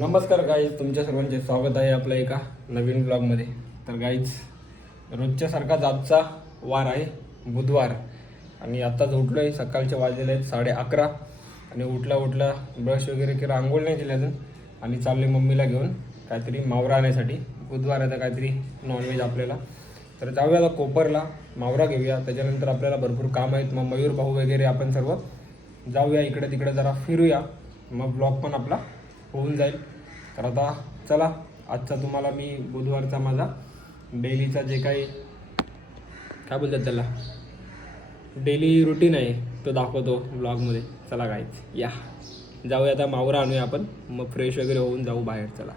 नमस्कार गाईज, तुमच्या सर्वांचे स्वागत आहे आपल्या एका नवीन ब्लॉगमध्ये. तर गाईज, रोजच्यासारखाच आजचा वार आहे बुधवार आणि आत्ताच उठलो आहे. सकाळचे वाजलेले आहेत 11:30 आणि उठला ब्रश वगैरे केला, आंघोळ नाही केली अजून आणि चालले मम्मीला घेऊन काहीतरी मावरा आणण्यासाठी. बुधवार आहे तर काहीतरी नॉनव्हेज आपल्याला. तर जाऊया आता कोपरला, मावरा घेऊया. त्याच्यानंतर आपल्याला भरपूर काम आहेत. मग मयूर भाऊ वगैरे आपण सर्व जाऊया, इकडे तिकडे जरा फिरूया, मग ब्लॉग पण आपला होऊन जाईल. तर आता चला, आजचा तुम्हाला मी बुधवारचा माझा डेलीचा जे काही काय बोलतात त्याला डेली रुटीन आहे तो दाखवतो ब्लॉगमध्ये. चला गाईज, या जाऊया आता, मावरा आणूया आपण, मग फ्रेश वगैरे होऊन जाऊ बाहेर. चला,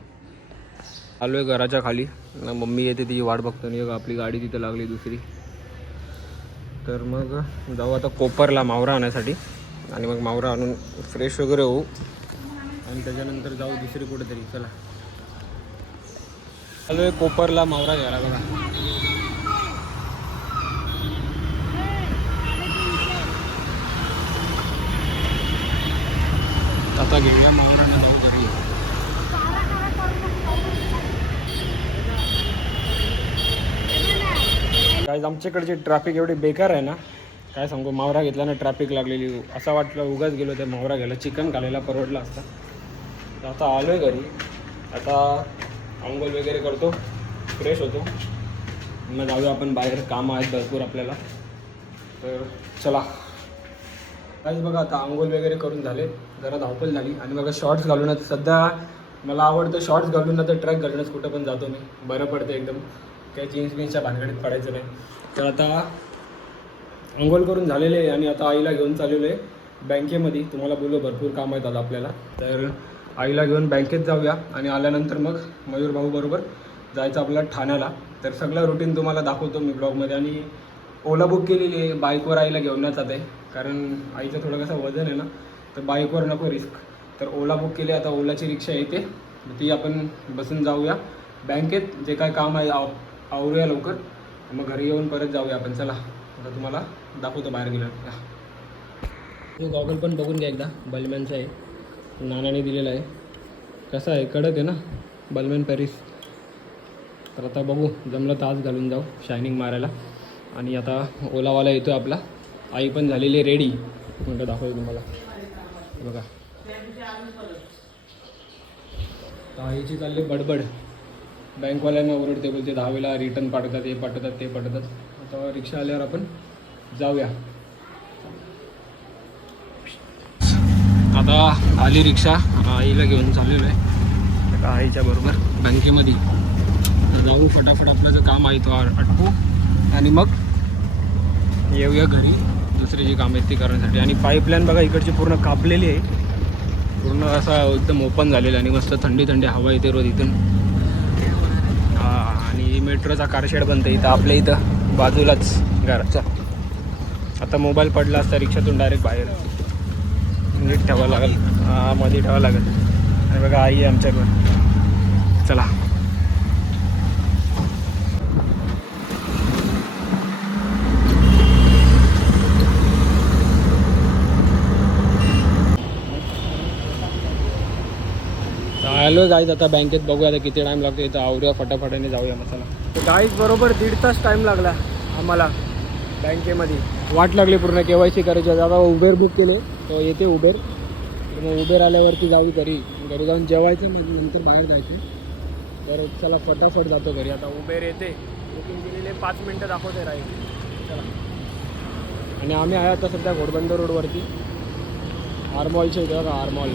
आलो आहे घराच्या खाली. मम्मी येते, तिची वाट बघतो नाही, आपली गाडी तिथं लागली दुसरी. तर मग जाऊ आता कोपरला मावरा आणण्यासाठी आणि मग मावरा आणून फ्रेश वगैरे होऊ आणि त्याच्यानंतर जाऊ दुसरी कुठेतरी. चला, आलो आहे कोपरला मावरा घ्यायला. बघा, आता घेऊया मावरा ना जाऊ घरी. काय आमच्याकडची ट्रॅफिक एवढी बेकार आहे ना, काय सांगू. मावरा घेतला ना, ट्रॅफिक लागलेली, असं वाटलं उगाच गेलो त्या मावरा घ्यायला, चिकन खायला परवडला असता. तर आता आलो आहे घरी. आता आंघोळ वगैरे करतो, फ्रेश होतो, मग जाऊया आपण बाहेर. कामं आहेत भरपूर आपल्याला. तर चला काहीच. बघा, आता आंघोळ वगैरे करून झाले, जरा धावपळ झाली आणि बघा शॉर्ट्स घालूनच. सध्या मला आवडतं शॉर्ट्स घालून, आता ट्रॅक घालूनच कुठं पण जातो मी, बरं पडतं एकदम, काही जीन्स बीन्सच्या भानगडीत पडायचं नाही. तर आता आंघोळ करून झालेले आहे आणि आता आईला घेऊन चाललेलो आहे बँकेमध्ये. तुम्हाला बोललो भरपूर काम आहेत आज आपल्याला. तर आईला घेऊन बँकेत जाऊया आणि आल्यानंतर मग मयूर भाऊ बरोबर जायचं आपल्याला ठाण्याला. तर सगळं रुटीन तुम्हाला दाखवतो मी ब्लॉगमध्ये. आणि ओला बुक केलेली आहे, बाईकवर आईला घेऊन जात आहे, कारण आईचं थोडं कसं वजन आहे ना, तर बाईकवर नको रिस्क. तर ओला बुक केली. आता ओलाची रिक्षा येते, ती आपण बसून जाऊया बँकेत. जे काय काम आहे आवरूया लवकर, मग घरी येऊन परत जाऊया आपण. चला, आता तुम्हाला दाखवतो बाहेर गेलं. तो गॉगल पण बघून घ्या एकदा, बलमॅनचा आहे, नानाने दिलेला आहे. कसा आहे, कडक आहे ना, बलमॅन पॅरिस. तर आता बघू, जमलं तर आज घालून जाऊ शायनिंग मारायला. आणि आता ओलावाला येतो आपला. आई पण झालेली आहे रेडी, म्हणतो दाखवतो तुम्हाला. बघा, आईची चालली बडबड, बँकवाल्यांना ओरडते, बोलते 10 वेळा रिटर्न पाठवतात, हे पाठवतात, ते पाठवतात. आता रिक्षा आल्यावर आपण जाऊया. आता आली रिक्षा, आईला घेऊन चाललेलो आहे आईच्या बरोबर बँकेमध्ये. जाऊ फटाफट, आपलं जो काम आहे तो आटपू आणि मग येऊया घरी दुसरी जी कामं आहेत ती करण्यासाठी. आणि पाईपलाईन बघा इकडची पूर्ण कापलेली आहे, पूर्ण असा एकदम ओपन झालेला आणि मस्त थंडी थंडी हवा येते रोज इथून. आणि मेट्रोचा कारशेड बनतं इथं आपल्या इथं बाजूलाच घराच्या. आता मोबाईल पडला असता रिक्षातून डायरेक्ट बाहेर, नीट ठेवावं लागेल, मध्ये ठेवावं लागेल. आणि बघा आई आहे आमच्याकडं. चला, आलो गाईज आता बँकेत. बघूया आता किती टाईम लागतो इथं, आवरूया फटाफटाने जाऊया. मग चला गाईज, बरोबर 1.5 तास टाईम लागला आम्हाला बँकेमध्ये. वाट लागली पूर्ण KYC करायची. आता उबेर बुक केले, तो येते उबेर. मग उबेर आल्यावरती जाऊ घरी जाऊन जेवायचं, मग नंतर बाहेर जायचं. तर चला फटाफट जातो घरी. आता उबेर येते, बुकिंग केलेले 5 मिनटं दाखवते राहील. चला, आणि आम्ही आहे आता सध्या घोडबंदर रोडवरती, आरमॉलच्या इथे. बघा आरमॉल.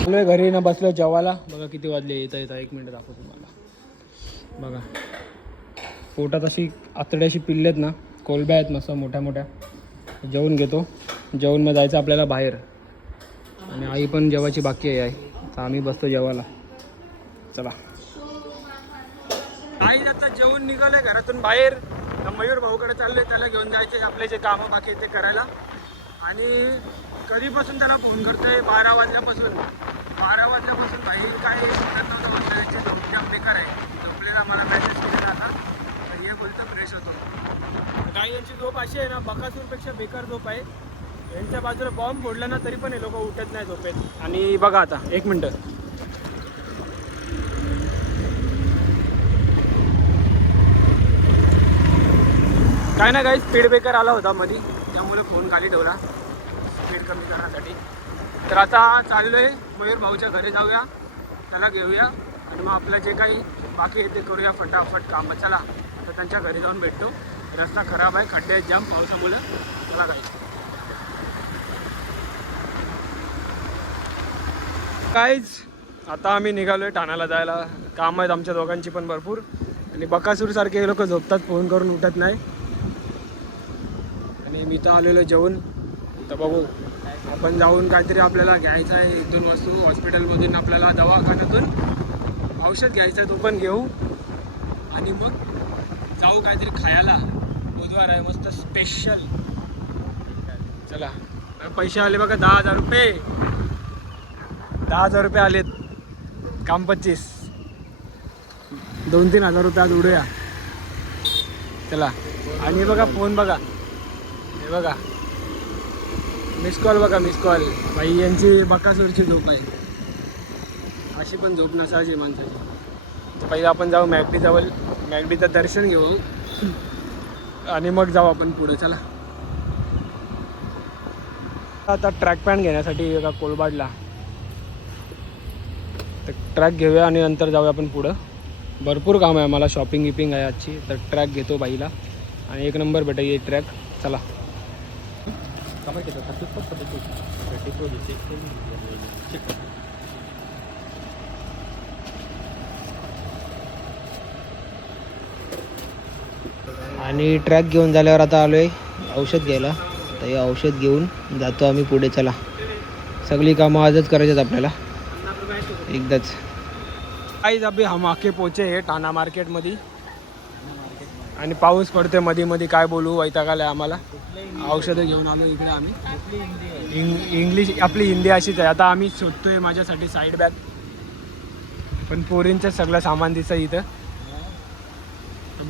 आलोय घरी ना, बसलो जेवायला. बघा किती वाजले, येता 1 मिनटं दाखवतो तुम्हाला. बघा पोटात अशी आतड्याशी पिल्लेत ना, कोलब्या आहेत मस्त मोठ्या मोठ्या. जेवून घेतो, जेवून मग जायचं आपल्याला बाहेर. आणि आई पण जेवायची बाकी आहे, तर आम्ही बसतो जेवायला. चला, आई आता जेवून निघाले घरातून बाहेर. मयूर भाऊकडे चालले, त्याला घेऊन जायचे आपले जे कामं बाकी ते करायला. आणि कधीपासून त्याला फोन करतोय, 12 वाजल्यापासून भाई काय सुटत नव्हतं, वाजल्याची झोपल्या बेकार आहे. झोपलेला मला मॅसेज केलेला आता, तर हे बोलतं फ्रेश होतो. काही यांची झोप अशी आहे ना, बकासूरपेक्षा बेकार झोप आहे. यांच्या बाजूला बॉम्ब फोडला ना तरी पण हे लोक उठत नाही झोपेत. आणि बघा आता एक मिनटं, काय ना काही स्पीड ब्रेकर आला होता मध्ये, त्यामुळे फोन खाली ठेवला स्पीड कमी करण्यासाठी. तर आता चाललो आहे मयूर भाऊच्या घरी जाऊया, त्याला घेऊया आणि मग आपलं जे काही बाकी आहे ते करूया फटाफट काम. चला तर त्यांच्या घरी जाऊन भेटतो. रस्ता खराब आहे, खड्डे आहेत जाम पावसामुळे. चला काहीच आता आम्ही निघालो आहे ठाण्याला जायला. काम आहेत आमच्या दोघांची पण भरपूर. आणि बकासूरसारखे हे लोक झोपतात, फोन करून उठत नाही. आणि मी तर आलेलो जेवून. तर बघू आपण जाऊन काहीतरी आपल्याला घ्यायचं आहे, 1-2 वस्तू हॉस्पिटलमधून आपल्याला दवाखान्यातून औषध घ्यायचं आहे, तो पण घेऊ. आणि मग जाऊ काहीतरी खायला. बुधवार आहे मस्त स्पेशल. चला पैसे आले बघा 10,000 रुपये. 10,000 रुपये आलेत, काम 25. 2-3 हजार रुपये आज उडूया. चला. आणि बघा फोन बघा, हे बघा मिस कॉल बघा, मिस कॉल. बाई यांची बकासूरची झोप आहे, अशी पण झोप नसायची माणसाची. तर पहिले आपण जाऊ मॅगडी जवळ, मॅगडीचं दर्शन घेऊ आणि मग जाऊ आपण पुढे. चला आता ट्रॅक पॅन्ट घेण्यासाठी एका कोलबाडला, तर ट्रॅक घेऊया आणि नंतर जाऊया आपण पुढं. भरपूर काम आहे मला, शॉपिंग गिपिंग आहे आजची. तर ट्रॅक घेतो बाईला आणि 1 नंबर भेटेल ट्रॅक. चला आणि ट्रॅक घेऊन झाल्यावर आता आलो आहे औषध घ्यायला. तर हे औषध घेऊन जातो आम्ही पुढे. चला सगळी कामं आजच करायच्यात आपल्याला एकदाच. काहीच अभि हम आके पोचे आहे ठाणा मार्केटमध्ये आणि पाऊस पडते मध्ये मध्ये. काय बोलू, वैताग आलाय आम्हाला. औषधं घेऊन आलो इकडे आम्ही. इंग्लिश आपली हिंदी अशीच आहे. आता आम्ही शोधतोय माझ्यासाठी साईड बॅग, पण पोरींचं सगळं सामान दिसतं इथं.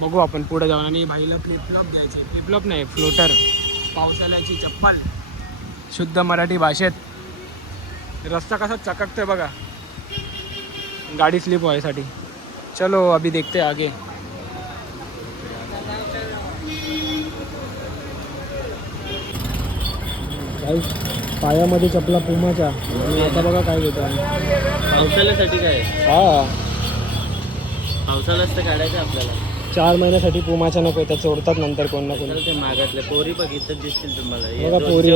बघू आपण पुढे जाऊन. आणि भाईला फ्लिपफ्लॉप घ्यायचे, फ्लिपफ्लॉप नाही फ्लोटर, पावसाळ्याची चप्पल शुद्ध मराठी भाषेत. रस्ता कसा चकटतोय बघा गाडी स्लिप व्हायसाठी. चलो अभी देखते आगे. पायामध्ये चपला पुमाच्या. आणि आता बघा काय घेतो आम्ही पावसाळ्यासाठी. काय हा पावसाळ्यात तर काढायचं आपल्याला. 4 महिन्यासाठी पुमाच्या नको, त्या चोरतात नंतर कोण ना कोण. ते मागातले पोरी बघितलं दिसतील तुम्हाला. बघा पोरी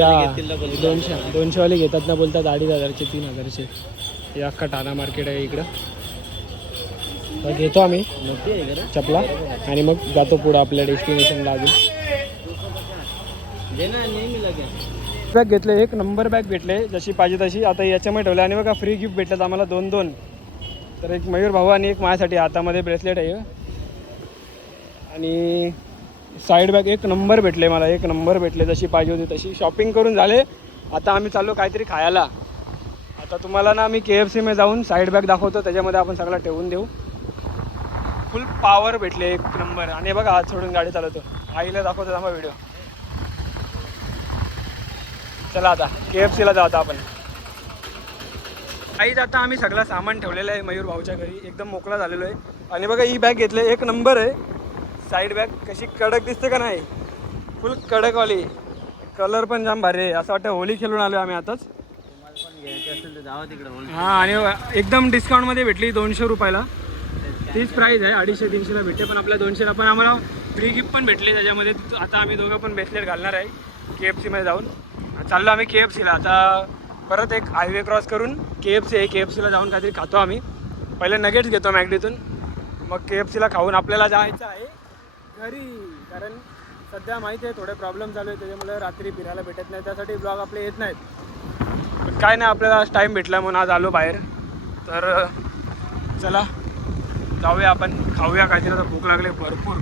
200 वाले घेतात ना, बोलतात 2,500 3,000. हे अख्खा ठाणा मार्केट आहे इकडं. तर घेतो आम्ही चपला आणि मग जातो पुढं आपल्या डेस्टिनेशनला. अजून बॅग घेतले, 1 नंबर बॅग भेटले जशी पाहिजे तशी. आता याच्यामध्ये ठेवले आणि बघा फ्री गिफ्ट भेटलं आम्हाला 2-2. तर एक मयूर भाऊ आणि एक माझ्यासाठी हातामध्ये ब्रेसलेट आहे. आणि साईड बॅग 1 नंबर भेटले मला, 1 नंबर भेटले जशी पाहिजे होती तशी. शॉपिंग करून झाले, आता आम्ही चाललो काहीतरी खायला. आता तुम्हाला ना मी KFC मध्ये जाऊन साईड बॅग दाखवतो, त्याच्यामध्ये आपण सगळं ठेवून देऊ. फुल पावर भेटले 1 नंबर. आणि बघा हात सोडून गाडी चालवतो, आईला दाखवतो थांबा व्हिडिओ. चला आता KFCला जाऊ आता आपण. काहीच आता आम्ही सगळं सामान ठेवलेलं आहे मयूर भाऊच्या घरी, एकदम मोकळा झालेलो आहे. आणि बघा ही बॅग घेतले, 1 नंबर आहे. साईड बॅग कशी कडक दिसते का नाही, फुल कडकवाली. कलर पण जाम भारी आहे, असं वाटतं होली खेळून आलो आम्ही आताच. हां आणि एकदम डिस्काउंटमध्ये भेटली 200 रुपयाला. तीच प्राईस आहे, 250-300ला भेटते, पण आपल्या 200ला पण आम्हाला फ्री गिफ्ट पण भेटले त्याच्यामध्ये. आता आम्ही दोघं पण ब्रेसलेट घालणार आहे KFC मध्ये जाऊन. चाललो आम्ही KFCला. आता परत एक हायवे क्रॉस करून KFC आहे, KFCला जाऊन काहीतरी खातो आम्ही. पहिले नगेट्स घेतो मॅगडीतून, मग KFCला खाऊन आपल्याला जायचं आहे घरी. कारण सध्या माहिती आहे थोडे प्रॉब्लेम चालू आहे, त्याच्यामुळे रात्री फिरायला भेटत नाही, त्यासाठी ब्लॉग आपले येत नाहीत. पण काय नाही, आपल्याला आज टाईम भेटला म्हणून आज आलो बाहेर. तर चला जाऊया आपण, खाऊया काहीतरी. आता भूक लागले भरपूर.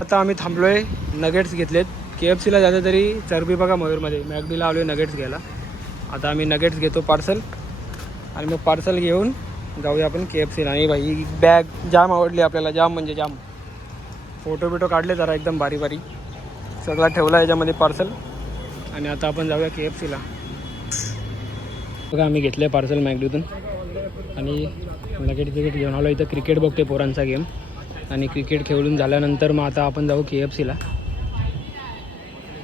आता आम्ही थांबलो आहे, नगेट्स घेतलेत. KFCला जायचं तरी चरबी बघा मयूरमध्ये. मॅगडीला आलो आहे नगेट्स घ्यायला. आता आम्ही नगेट्स घेतो पार्सल आणि मग पार्सल घेऊन जाऊया आपण KFCला. आणि भाई बॅग जाम आवडली आपल्याला, जाम म्हणजे जाम. फोटो बिटो काढले जरा एकदम भारी भारी. सगळा ठेवला याच्यामध्ये पार्सल. आणि आता आपण जाऊया KFCला. बघा आम्ही घेतलं आहे पार्सल मॅगडीतून आणि लगेच तिकीट घेऊन आलो. इथं क्रिकेट बघते पोरांचा गेम आणि क्रिकेट खेळून झाल्यानंतर मग आता आपण जाऊ KFCला.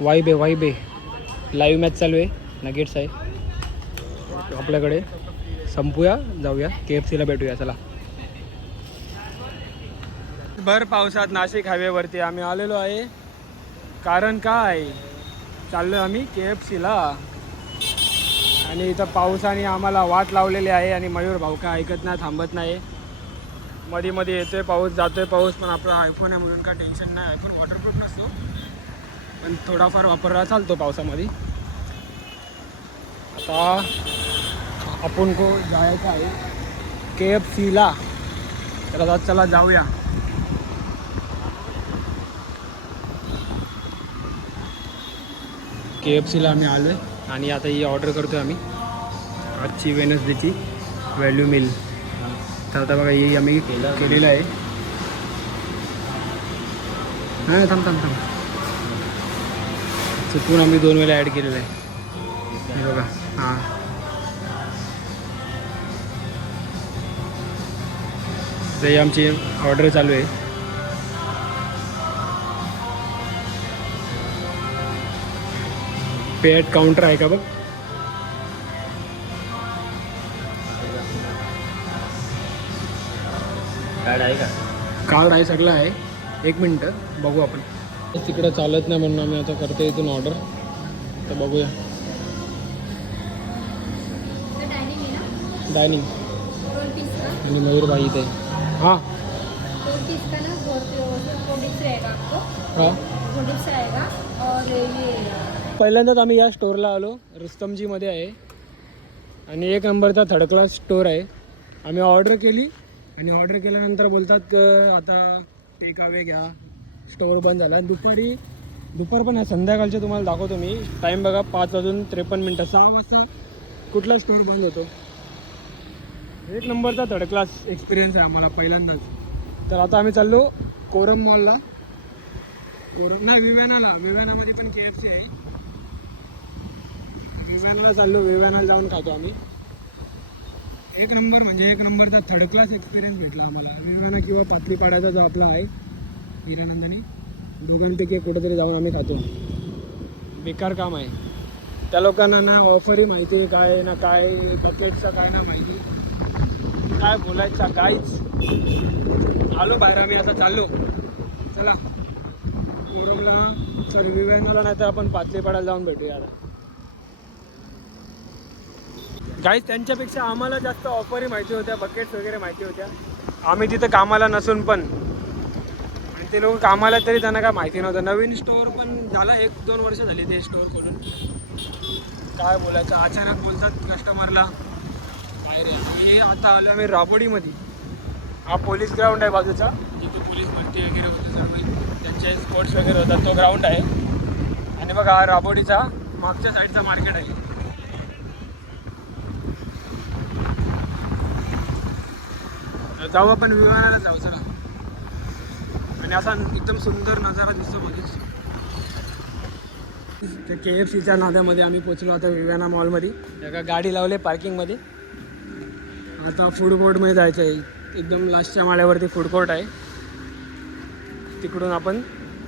वाईब आहे लाईव्ह मॅच चालू आहे. नगेट्स आहे आपल्याकडे. संपूया जाऊया KFCला भेटूया चला. भर पावसात नाशिक हायवेवरती आम्ही आलेलो आहे. कारण काय चाललो आम्ही KFCला आणि इथं पावसाने आम्हाला वाट लावलेली आहे. आणि मयूर भाऊ काय ऐकत नाही, थांबत नाही. मध्ये मध्ये येतोय पाऊस जातोय पाऊस. पण आपला आयफोन आहे म्हणून काय टेन्शन नाही. आयफोन वॉटरप्रूफ नसतो पण थोडाफार वापरला चालतो पावसामध्ये. आता आपण को जायचं आहे KFCला. तर आता चला जाऊया. KFCला आम्ही आलो आहे आणि आता ही ऑर्डर करतो आम्ही आजची वेनसडेची व्हॅल्यू मिल. तर आता बघा ही आम्ही केलेलं आहे. हां थांब चुकून आम्ही 2 वेळा ॲड केलेलं आहे. हे बघा हां ही आमची ऑर्डर चालू आहे. पे ॲट काउंटर आहे का बघ. कार्ड आहे का? कार्ड आहे सगळं आहे. 1 मिनटं बघू आपण. तिकडं चालत नाही म्हणून आम्ही आता करतो इथून ऑर्डर. तर बघूया. डायनिंग आणि मयूरबाई इथे. हां पहिल्यांदाच आम्ही या स्टोअरला आलो. रुस्तमजीमध्ये आहे आणि 1 नंबरचा थर्ड क्लास स्टोअर आहे. आम्ही ऑर्डर केली आणि ऑर्डर केल्यानंतर बोलतात आता टेक अवे घ्या. स्टोअर बंद झाला. दुपार पण आहे. संध्याकाळचे तुम्हाला दाखवतो मी. टाईम बघा 5:53. 6 वाजता कुठला स्टोअर बंद होतो. 1 नंबरचा थर्ड क्लास एक्सपिरियन्स आहे आम्हाला पहिल्यांदाच. तर आता आम्ही चाललो कोरम मॉलला. विव्यानामध्ये पण KFC आहे. विव्यानाला चाललो. विव्यानाला जाऊन खातो आम्ही. 1 नंबर म्हणजे 1 नंबरचा थर्ड क्लास एक्सपिरियन्स भेटला आम्हाला. विव्याना किंवा पातळीपाड्याचा जो आपला आहे हिरानंदानी, दोघांपैकी कुठेतरी जाऊन आम्ही खातो. बेकार काम आहे. त्या लोकांना ना ऑफरही माहिती आहे काय ना काय, बकेटचं काय ना माहिती. काय बोलायचं काहीच. आलो बाहेर आम्ही. आता चाललो चला कोरमला सॉरी विव्यानाला. नाही तर आपण पातळीपाड्याला जाऊन भेटूया आता. गाईज त्यांच्यापेक्षा आम्हाला जास्त ऑफरही माहिती होत्या, बकेट्स वगैरे माहिती होत्या. आम्ही तिथं कामाला नसून पण आणि ते लोक कामाला तरी त्यांना काय माहिती नव्हतं. नवीन स्टोअर पण झालं 1-2 वर्ष झाली ते स्टोअर खोलून. काय बोलायचं अचानक बोलतात कस्टमरला बाहेर. हे आता आलो आम्ही राबोडीमध्ये. हा पोलीस ग्राउंड आहे बाजूचा जिथे पोलीस भरती वगैरे होते सर्व त्यांचे स्पोर्ट्स वगैरे होतात. तो ग्राउंड आहे. आणि बघा हा राबोडीचा मागच्या साईडचा मार्केट आहे. जाऊ आपण विमानाला जाऊ चला. आणि असा एकदम सुंदर नजारा दिसतो बघितलं. त्या KFCच्या नाद्यामध्ये आम्ही पोचलो आता विव्याना मॉलमध्ये. एका गाडी लावले पार्किंगमध्ये. आता फूड कोर्टमध्ये जायचं आहे. एकदम लास्टच्या माळ्यावरती फूड कोर्ट आहे. तिकडून आपण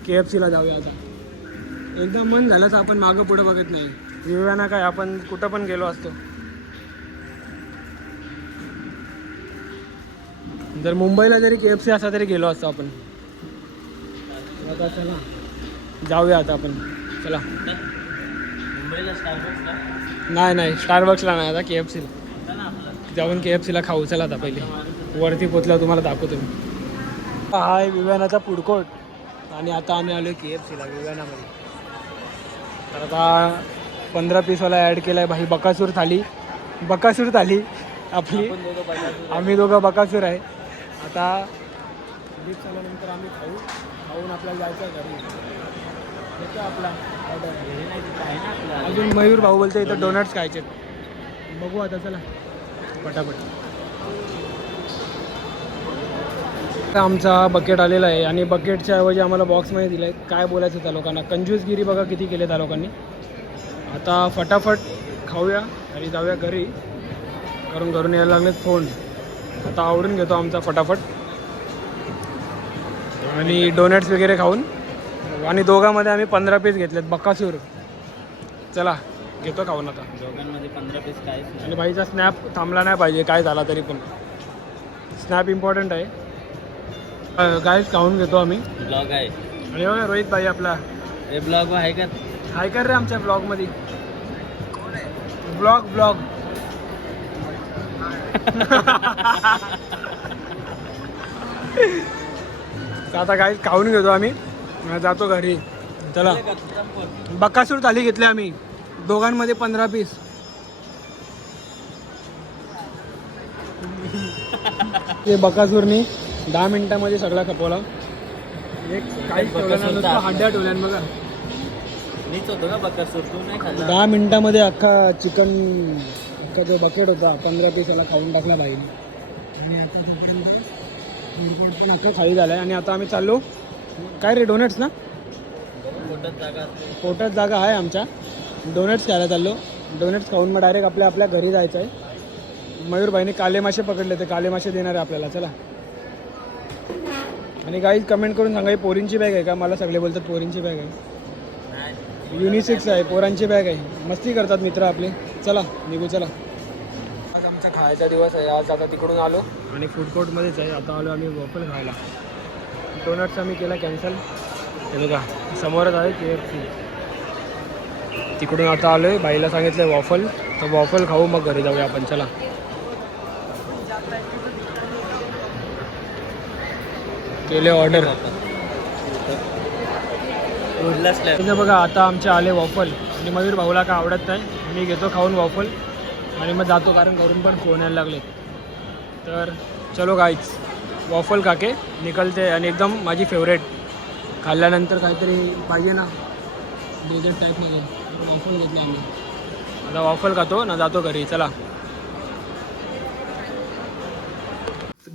KFCला जाऊया. आता एकदम मन झालं तर आपण मागं पुढं बघत नाही. विव्याना काय आपण कुठं पण गेलो असतो. जर मुंबईला जरी KFC असता तरी गेलो असतो आपण. आता चला जाऊया आता आपण चला. मुंबईला स्टारबक्सला नाही स्टारबक्सला नाही. आता KFCला जाऊन KFCला खाऊ चला. आता पहिले वरती पोचल्यावर तुम्हाला दाखवतो मी. हा आहे विव्यानाचा फूड कोर्ट आणि आता आम्ही आलो KFCला विव्यानामध्ये. तर आता 15 पीसवाला ॲड केला आहे भाई. बकासूर थाली आपली. आम्ही दोघं बकासूर आहे. आता लिफ्ट झाल्यानंतर आम्ही खाऊन आपल्याला जायचं आहे घरी. येतो आपला ऑर्डर. अजून मयूर भाऊ बोलतो इथं डोनट्स खायचे. बघू आता चला पटापट. आमचा बकेट आलेला आहे आणि बकेटच्या ऐवजी आम्हाला बॉक्समध्ये दिलं आहे. काय बोलायचं त्या लोकांना. कंजूसगिरी बघा किती केले त्या लोकांनी. आता फटाफट खाऊया आणि जाऊया घरी, कारण घरून यायला लागले फोन. आता आवरून घेतो आमचा फटाफट आणि डोनट्स वगैरे खाऊन. आणि दोघांमध्ये आम्ही 15 पीस घेतलेत बकासूर. चला घेतो खाऊन आता. दोघांमध्ये 15 पीस काहीच नाही. आणि भाईचा स्नॅप थांबला नाही पाहिजे काय झाला तरी पण. स्नॅप इम्पॉर्टंट आहे. गाईस खाऊन घेतो आम्ही. ब्लॉग आहे. आणि हो रोहित भाई आपला हे ब्लॉग आहे का? हाय कर रे आमच्या ब्लॉगमध्ये. ब्लॉग आता गाईस खाऊन घेतो आम्ही, जातो घरी. चला बकासूर थाली घेतली आम्ही दोघांमध्ये 15 पीस. ते बकासूरनी 10 मिनिटामध्ये सगळा खपवला. एक काहीच ठेवलं नसतं, हाड्या ठेवल्या बघा. मीच होतो का बकासूर? तू नाही खाल्ला? 10 मिनिटामध्ये अख्खा चिकन, अख्खा जो बकेट होता 15 पीसाला खाऊन टाकला बाईने. आणि आता पण अख्खा खाली झाला आहे. आणि आता आम्ही चाललो काय रे, डोनट्स ना, पोटात जागा आहे आमच्या. डोनट्स खायला चाललो. डोनट्स खाऊन मग डायरेक्ट आपल्या घरी जायचं आहे. मयूरभाईने काले मासे पकडले, ते काले मासे देणार आहे आपल्याला. चला. आणि काही कमेंट करून सांगा, ही पोरींची बॅग आहे का? मला सगळे बोलतात पोरींची बॅग आहे. युनिसेक्स आहे, पोरांची बॅग आहे. मस्ती करतात मित्र आपले. चला निघू. चला आज आमचा खायचा दिवस आहे. आज आता तिकडून आलो आणि फूड कोर्टमध्येच आहे. आता आलो आम्ही वॉफल खायला. डोनट्स आम्ही केला कॅन्सल. हे बघा समोरच आहे KFC. तिकडून आता आलो आहे. बाईला सांगितलं आहे वॉफल, तर वॉफल खाऊ मग घरी जाऊया आपण. चला. केले ऑर्डर. बघा आता आमचे आले वॉफल. आणि मयूर भाऊला काय आवडत नाही, मी घेतो खाऊन वॉफल आणि मग जातो, कारण घरून पण फोन यायला लागले. तर चलो गाईच, वॉफल खाके निकलते. आणि एकदम माझी फेवरेट, खाल्ल्यानंतर काहीतरी पाहिजे ना डेझर्ट टाईपमध्ये. वॉफल घेतले आम्ही. आता वॉफल खातो ना, जातो घरी. चला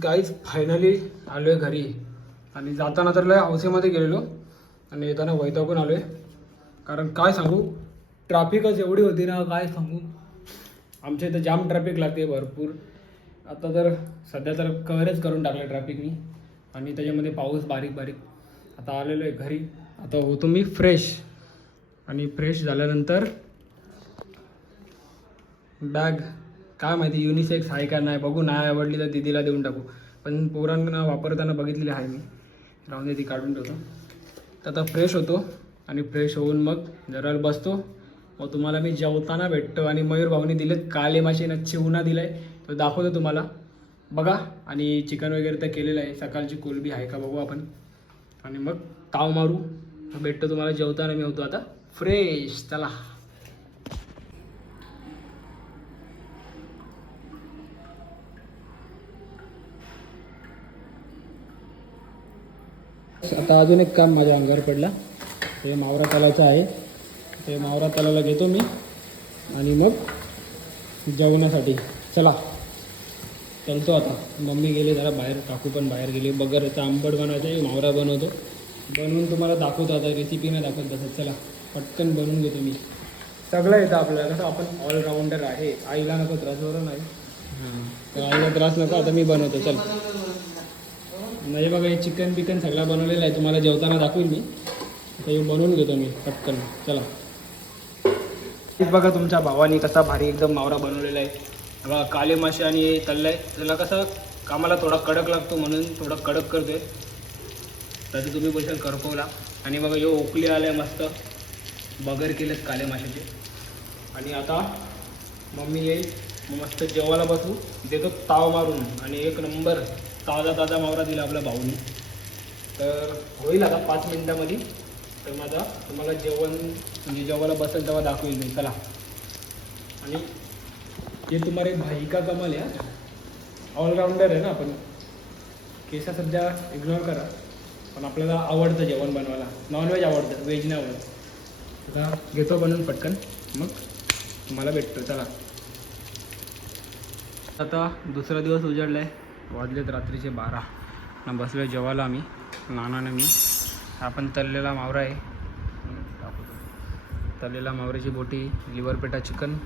गाईज फायनली आलो आहे घरी. आणि जाताना तर लय हौसेमध्ये गेलेलो आणि येताना वैतागून आलो आहे. कारण काय सांगू, ट्रॅफिकच एवढी होती ना, काय सांगू. आमच्या इथं जाम ट्रॅफिक लागते भरपूर. आता तर सध्या तर कव्हरेज करून टाकलं ट्रॅफिकनी. आणि त्याच्यामध्ये पाऊस बारीक बारीक. आता आलेलो आहे घरी. आता होतो मी फ्रेश. आणि फ्रेश झाल्यानंतर बॅग काय माहिती युनिसेक्स आहे का नाही, बघू. नाही आवडली तर दीदीला देऊन टाकू. पण पोरांना वापरताना बघितलेली आहे मी. राहून दे, ती काढून ठेवतो. तर आता फ्रेश होतो आणि फ्रेश होऊन मग जरा बसतो. मग तुम्हाला मी जेवताना भेटतो. आणि मयूर भाऊनी दिलेत काले मासे ना, चिवणा दिला आहे, तो दाखवतो तुम्हाला बघा. आणि चिकन वगैरे तर केलेलं आहे. सकाळची कोलबी आहे का बघू आपण. आणि मग ताव मारू. भेटतो तुम्हाला जेवताना. मी होतो आता फ्रेश. चला. आता अजून एक काम माझ्या अंगावर पडला. हे मावरा तलावाचं आहे. ते मावरा तलावाला घेतो मी आणि मग जेवणासाठी. चला चलतो आता. मम्मी गेली जरा बाहेर, काकू पण बाहेर गेली. बगरचा आंबट बनवायचं आहे, मावरा बनवतो. बनवून तुम्हाला दाखवतो. आता रेसिपी नाही दाखवत तसं. चला पटकन बनवून घेतो मी. सगळं येतं आपल्याला, कसं आपण ऑलराऊंडर आहे. आईला नको त्रास, बरोबर नाही. तर आईला त्रास नको. आता मी बनवतो. चल. नाही बघा, हे चिकन बिकन सगळं बनवलेलं आहे. तुम्हाला जेवताना दाखवेल मी. आता हे बनवून घेतो मी पटकन. चला. बघा तुमच्या भावानी कसा भारी एकदम मावरा बनवलेला आहे. बघा काले मासे आणि तळलं आहे. त्याला कसं कामाला थोडा कडक लागतो म्हणून थोडा कडक करतोय. त्याचं तुम्ही पैशाल करपवला. आणि बघा हे ओकली आलं आहे मस्त. बगर केलेत काले माशाचे. आणि आता मम्मी येईल, मग मस्त जेवायला बसू. देतो ताव मारून. आणि एक नंबर ताजा ताजा मावरा दिला आपल्या भाऊनी. तर होईल आता 5 मिनिटामध्ये. तर माझा तुम्हाला जेवण म्हणजे जेवायला बसेल तेव्हा दाखवेल मी. चला. आणि हे तुम्हाला भाई का कमाल आहे. ऑलराऊंडर आहे ना आपण. केसा सध्या इग्नोर करा, पण आपल्याला आवडतं जेवण बनवायला. नॉनव्हेज आवडतं, व्हेज नाही आवडत. आता घेतो बनवून पटकन, मग तुम्हाला भेटतो. चला. आता दुसरा दिवस उजाडला आहे. वाजलेत रात्रीचे 12 ना. बसलो जेवायला आम्ही, नानाने मी. आपण तळलेला मावरा आहे. तलेला मावऱ्याची बोटी, लिव्हर पेटा चिकन,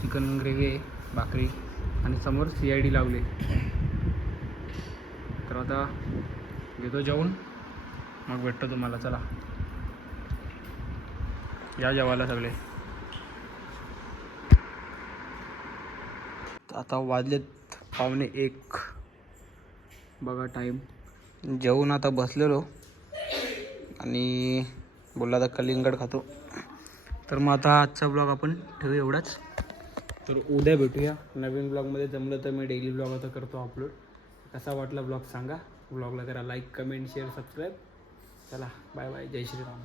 चिकन ग्रेव्ही आहे, भाकरी आणि समोर CID लावले. तर आता घेतो जेवून, मग भेटतो तुम्हाला. चला या जेवायला सगळे. आता वाजलेत 12:45. बघा टाईम. जेवून आता बसलेलो आणि बोलला आता कलिंगड खातो. तर मग आता आजचा ब्लॉग आपण ठेवू एवढाच. तर उद्या भेटूया नवीन ब्लॉगमध्ये. जमलं तर मी डेली ब्लॉग आता करतो अपलोड. कसा वाटला ब्लॉग सांगा. ब्लॉगला करा लाईक, कमेंट, शेअर, सबस्क्राईब. चला बाय बाय, जय श्रीराम.